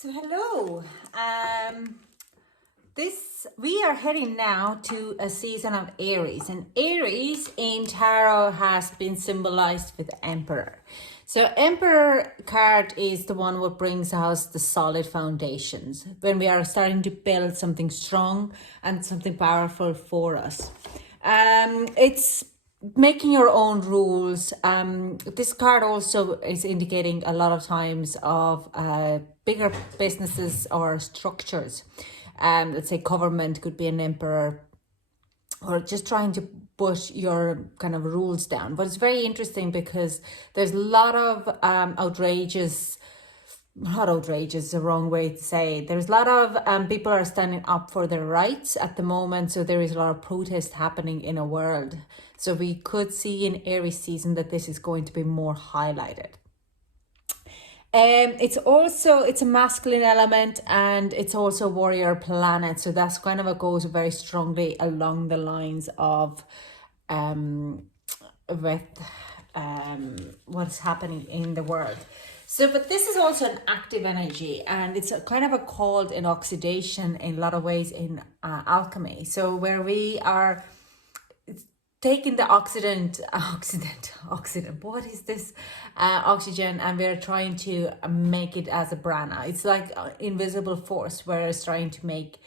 So hello. This we are heading now to a season of Aries, and Aries in tarot has been symbolized with Emperor. So Emperor card is the one what brings us the solid foundations when we are starting to build something strong and something powerful for us. It's making your own rules. This card also is indicating a lot of times of bigger businesses or structures. Let's say government could be an emperor, or just trying to put your kind of rules down. But it's very interesting because there's a lot of not outrageous is the wrong way to say. There's a lot of people are standing up for their rights at the moment. So there is a lot of protest happening in a world. So we could see in Aries season that this is going to be more highlighted. It's a masculine element, and it's also a warrior planet. So that's kind of what goes very strongly along the lines of what's happening in the world. So, but this is also an active energy, and it's a kind of a called in oxidation in a lot of ways in alchemy. So where we are taking the oxidant, what is this? Oxygen, and we're trying to make it as a prana. It's like invisible force, where it's trying to make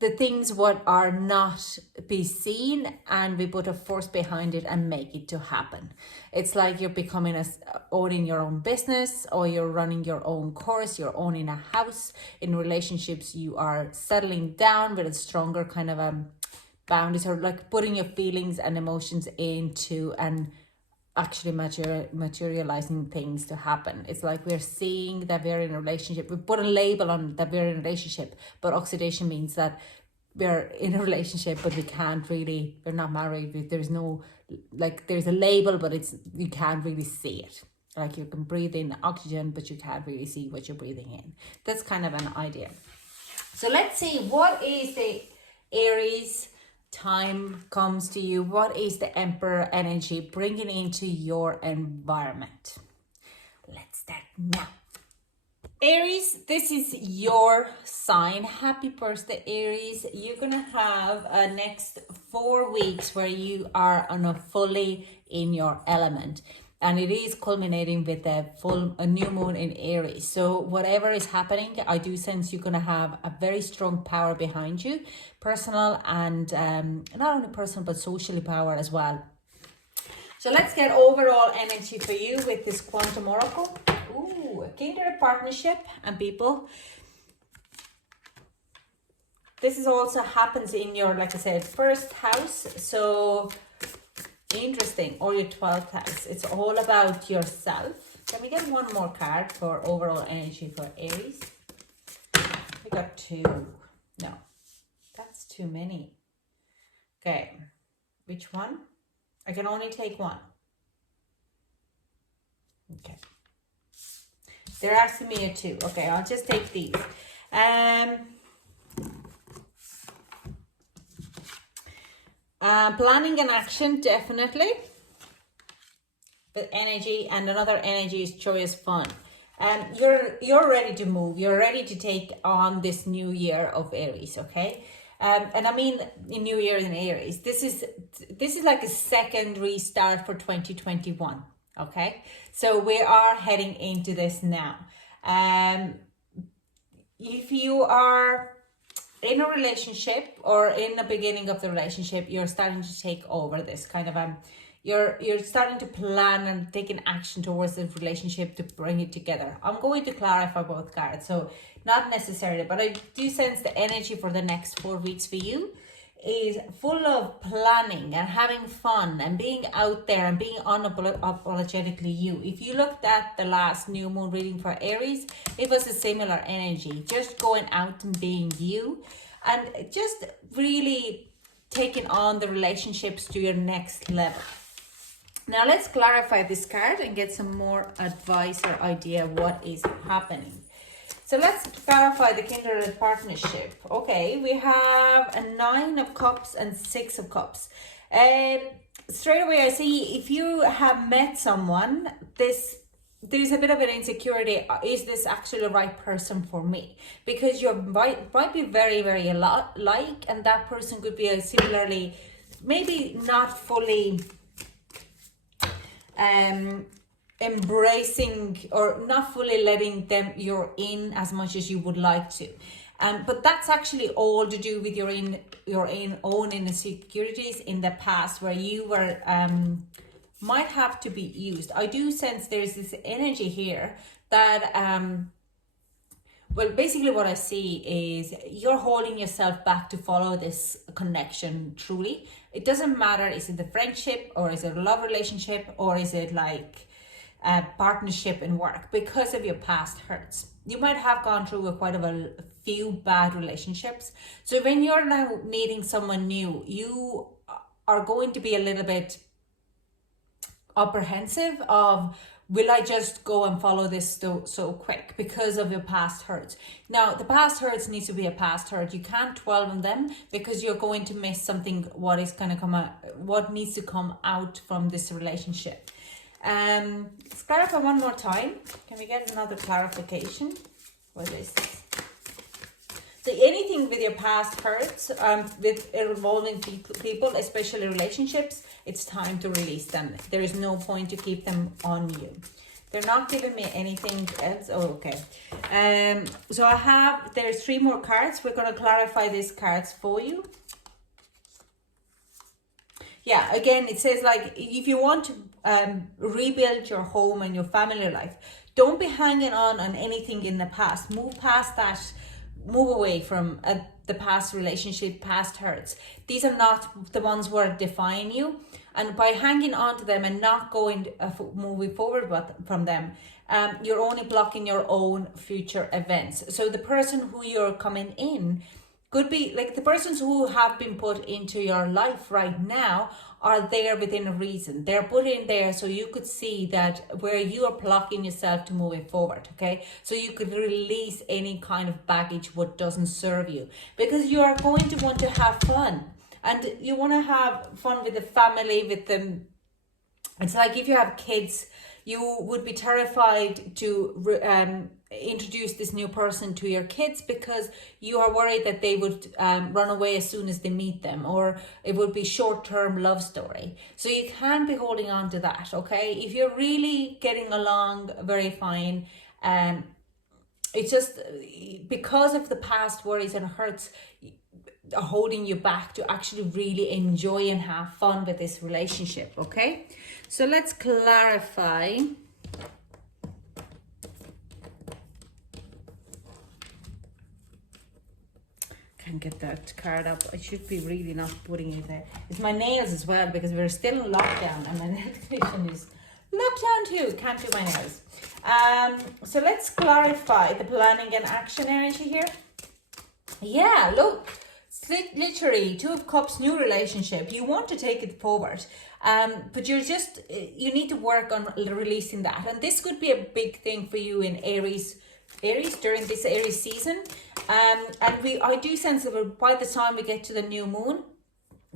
the things what are not be seen, and we put a force behind it and make it to happen. It's like you're becoming owning your own business, or you're running your own course, you're owning a house. In relationships, you are settling down with a stronger kind of boundaries, or like putting your feelings and emotions into and actually materializing things to happen. It's like we're seeing that we're in a relationship. We put a label on that we're in a relationship, but oxidation means that we're in a relationship, but we're not married. There's no, like, there's a label, but you can't really see it. Like, you can breathe in oxygen, but you can't really see what you're breathing in. That's kind of an idea. So let's see, what is the Aries time comes to you? What is the Emperor energy bringing into your environment? Let's start now. Aries, this is your sign. Happy birthday, Aries. You're gonna have a next 4 weeks where you are fully in your element. And it is culminating with a new moon in Aries. So whatever is happening, I do sense you're going to have a very strong power behind you, personal and not only personal, but socially power as well. So let's get overall energy for you with this quantum oracle. Ooh, a kindred partnership and people. This is also happens in your, like I said, first house. So interesting, or your 12th house. It's all about yourself. Can we get one more card for overall energy for Aries? We got 2. No, that's too many. Okay, which one? I can only take one. Okay, they're asking me a 2. Okay, I'll just take these. Planning and action, definitely, with energy, and another energy is joyous fun. You're ready to move. You're ready to take on this new year of Aries. Okay, and I mean in New Year in Aries. This is like a second restart for 2021. Okay, so we are heading into this now. If you are in a relationship, or in the beginning of the relationship, you're starting to take over this kind of you're starting to plan and taking action towards the relationship to bring it together. I'm going to clarify both cards, so not necessarily, but I do sense the energy for the next 4 weeks for you is full of planning and having fun and being out there and being unapologetically you. If you looked at the last new moon reading for Aries, it was a similar energy, just going out and being you, and just really taking on the relationships to your next level. Now let's clarify this card and get some more advice or idea what is happening. So let's clarify the kindred partnership. Okay, we have a 9 of Cups and 6 of Cups. Straight away I see, if you have met someone, this there's a bit of an insecurity. Is this actually the right person for me? Because you might be very, very a lot like, and that person could be a similarly, maybe not fully embracing or not fully letting them you're in as much as you would like to. But that's actually all to do with your own insecurities in the past, where you were might have to be used. I do sense there's this energy here that well, basically what I see is you're holding yourself back to follow this connection truly. It doesn't matter, is it the friendship, or is it a love relationship, or is it like a partnership in work, because of your past hurts. You might have gone through quite a few bad relationships. So when you're now meeting someone new, you are going to be a little bit apprehensive of, will I just go and follow this so quick because of your past hurts? Now, the past hurts needs to be a past hurt. You can't dwell on them, because you're going to miss something, what is going to come out, what needs to come out from this relationship. Let's clarify one more time. Can we get another clarification for this? So anything with your past hurts, with involving people, especially relationships, it's time to release them. There is no point to keep them on you. They're not giving me anything else. Oh, okay. So there's 3 more cards. We're going to clarify these cards for you. Yeah, again, it says like, if you want to rebuild your home and your family life, don't be hanging on anything in the past. Move past that. Move away from the past relationship, past hurts. These are not the ones who define you. And by hanging on to them and not moving forward from them, you're only blocking your own future events. So the person who you're coming in could be like the persons who have been put into your life right now are there within a reason. They're put in there so you could see that where you are blocking yourself to moving forward, okay? So you could release any kind of baggage what doesn't serve you, because you are going to want to have fun, and you want to have fun with the family, with them. It's like if you have kids, you would be terrified to introduce this new person to your kids, because you are worried that they would run away as soon as they meet them, or it would be short-term love story. So you can't be holding on to that, okay? If you're really getting along very fine, it's just because of the past worries and hurts are holding you back to actually really enjoy and have fun with this relationship, okay? So let's clarify. Can't get that card up. I should be really not putting it there. It's my nails as well, because we're still in lockdown and my nail condition is locked down too. Can't do my nails. So let's clarify the planning and action energy here. Yeah, look. Literally 2 of Cups, new relationship. You want to take it forward, but you need to work on releasing that. And this could be a big thing for you in Aries during this Aries season. And I do sense that by the time we get to the new moon,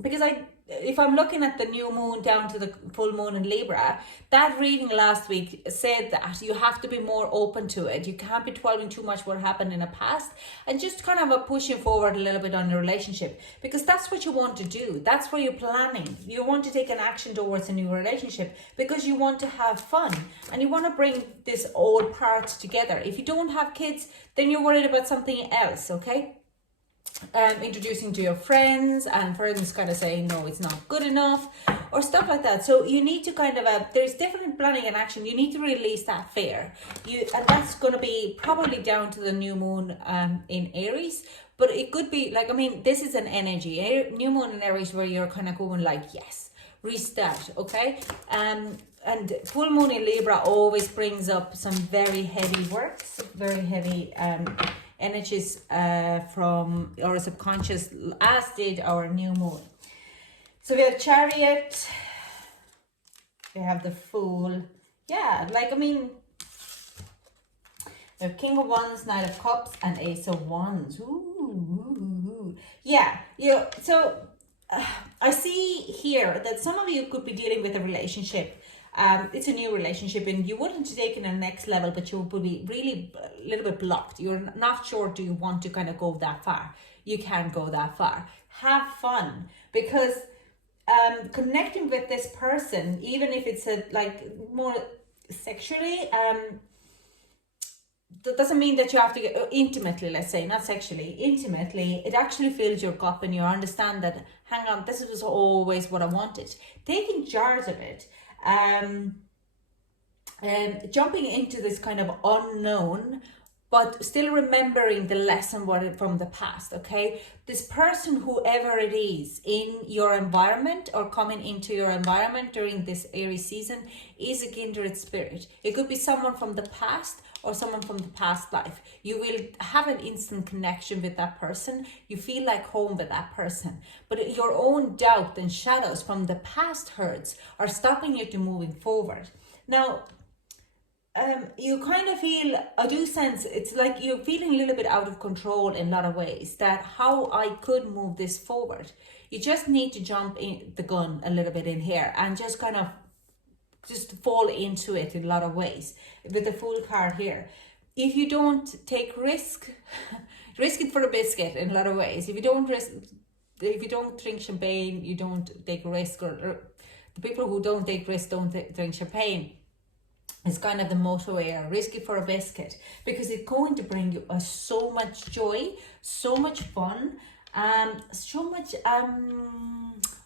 because if I'm looking at the new moon down to the full moon in Libra, that reading last week said that you have to be more open to it. You can't be dwelling too much what happened in the past, and just kind of pushing forward a little bit on your relationship, because that's what you want to do. That's where you're planning. You want to take an action towards a new relationship because you want to have fun and you want to bring this all parts together. If you don't have kids, then you're worried about something else, okay? Introducing to your friends, and friends kind of saying no, it's not good enough, or stuff like that. So you need to kind of there's different planning and action. You need to release that fear, and that's going to be probably down to the new moon in Aries. But it could be like, I mean, this is an energy, new moon in Aries, where you're kind of going like, yes, restart, okay? And full moon in Libra always brings up some very heavy works, very heavy energies from our subconscious, as did our new moon. So we have Chariot, we have the Fool. Yeah, like, I mean, we have King of Wands, Knight of Cups, and Ace of Wands. Ooh. Yeah, so I see here that some of you could be dealing with a relationship It's a new relationship and you wouldn't take it to the next level, but you would be really a little bit blocked. You're not sure, do you want to kind of go that far? You can't go that far. Have fun, because connecting with this person, even if it's more sexually, that doesn't mean that you have to get intimately, let's say, not sexually, intimately. It actually fills your cup and you understand that, hang on, this was always what I wanted. Taking charge of it, jumping into this kind of unknown, but still remembering the lesson from the past, okay? This person, whoever it is in your environment or coming into your environment during this Aries season, is a kindred spirit. It could be someone from the past or someone from the past life. You will have an instant connection with that person. You feel like home with that person. But your own doubt and shadows from the past hurts are stopping you to moving forward. Now, you kind of feel, I do sense, it's like you're feeling a little bit out of control in a lot of ways, that how I could move this forward. You just need to jump in the gun a little bit in here and just kind of just fall into it in a lot of ways with the Fool card here. If you don't take risk, risk it for a biscuit in a lot of ways. If you don't drink champagne, you don't take a risk, or the people who don't take risk don't drink champagne. It's kind of the motto here, risk it for a biscuit, because it's going to bring you so much joy, so much fun, so much,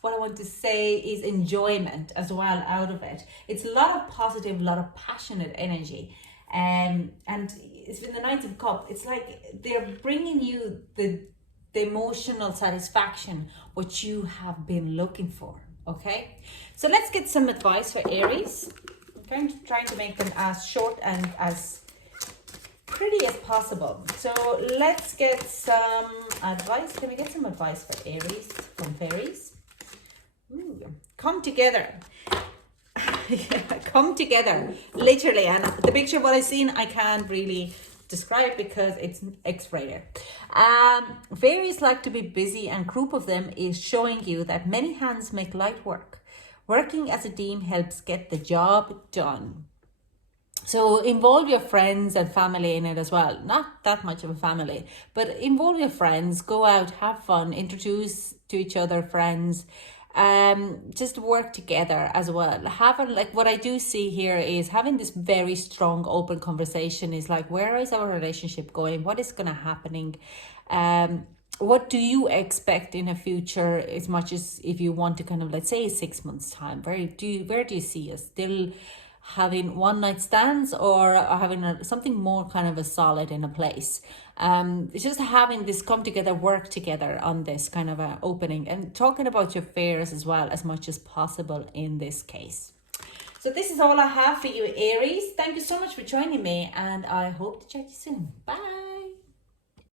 what I want to say is enjoyment as well out of it. It's a lot of positive, a lot of passionate energy. And it's in the Knight of Cups, it's like they're bringing you the emotional satisfaction, what you have been looking for, okay? So let's get some advice for Aries. I'm trying to make them as short and as pretty as possible. So let's get some advice. Can we get some advice for Aries from fairies? Ooh, come together. Yeah, come together, literally. And the picture what I've seen, I can't really describe because it's X-rated. Fairies like to be busy, and group of them is showing you that many hands make light work. Working as a team helps get the job done. So involve your friends and family in it as well. Not that much of a family, but involve your friends, go out, have fun, introduce to each other friends, just work together as well. Having, like, what I do see here is having this very strong open conversation is like, where is our relationship going? What is going to happening? What do you expect in a future, as much as if you want to kind of, let's say 6 months time, where do you see us? Still having one night stands, or having something more kind of a solid in a place? It's just having this come together, work together on this kind of a opening, and talking about your fears as well as much as possible in this case. So this is all I have for you, Aries. Thank you so much for joining me, and I hope to chat to you soon. Bye.